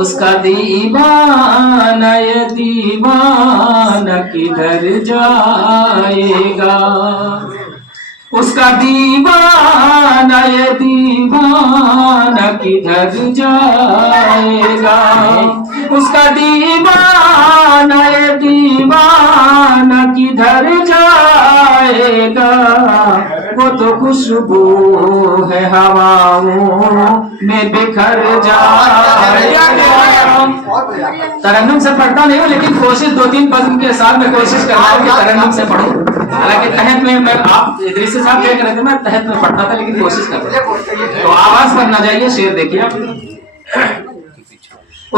اس کا دیوانہ یہ دیوانہ کدھر جائے گا، اس کا دیوانہ یہ دیوانہ کدھر جائے گا، اس کا دیوانہ یہ دیوانہ کدھر جائے گا، وہ تو خوشبو ہے ہواؤں میں بکھر جائے گا۔ ترنم سے پڑھتا نہیں ہوں لیکن کوشش 2-3 بزم کے ساتھ میں کوشش کر رہا ہوں کہ ترنم سے پڑھوں، حالانکہ تحت میں آپ ادریس صاحب دیکھ رہے تھے میں تحت میں پڑھتا تھا لیکن کوشش کر رہا ہوں، تو آواز پر نہ جائیے، شعر دیکھیے آپ۔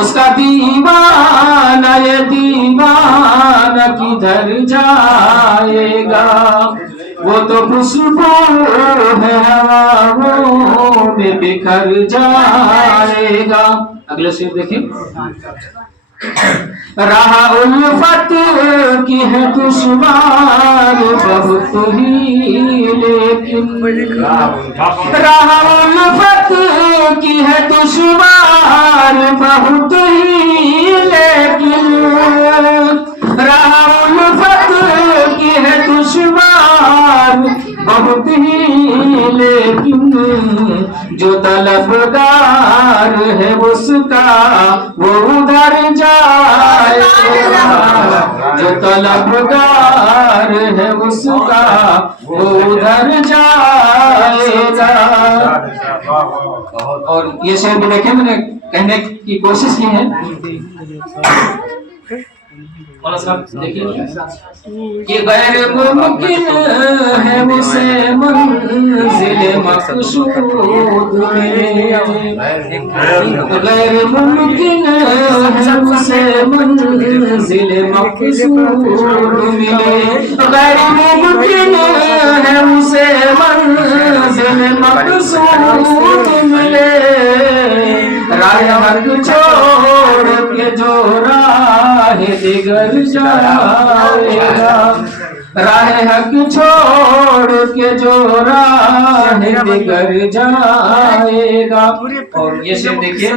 اس کا دیوانہ یہ دیوانہ کدھر جائے گا، وہ تو خوشبو ہے ہواؤں میں بکھر جائے گا۔ اگلا شعر دیکھیں۔ راہ الفت کی ہے دشوار بہت ہی لیکن، راہ الفت کی ہے دشوار بہت ہی لیکن، راہ الفت کی ہے دشوار بہت ہی لیکن، جو طلبگار ہے اس کا وہ ادھر جائے گا، جو طلبگار ہے اس کا وہ ادھر جائے گا۔ اور یہ شعر بھی دیکھیں میں نے کہنے کی کوشش کی ہے، کہ غیر ممکن ہے اسے منزل مقصود ملے، غیر ممکن ہے اسے منزل مقصود ملے، غیر ممکن ہے اسے منزل مقصود ملے، راہ حق چھوڑ کے جو راہ دیگر جائے گا، راہ حق چھوڑ کے جو راہ دیگر جائے گا۔ اور یہ شعر دیکھیے۔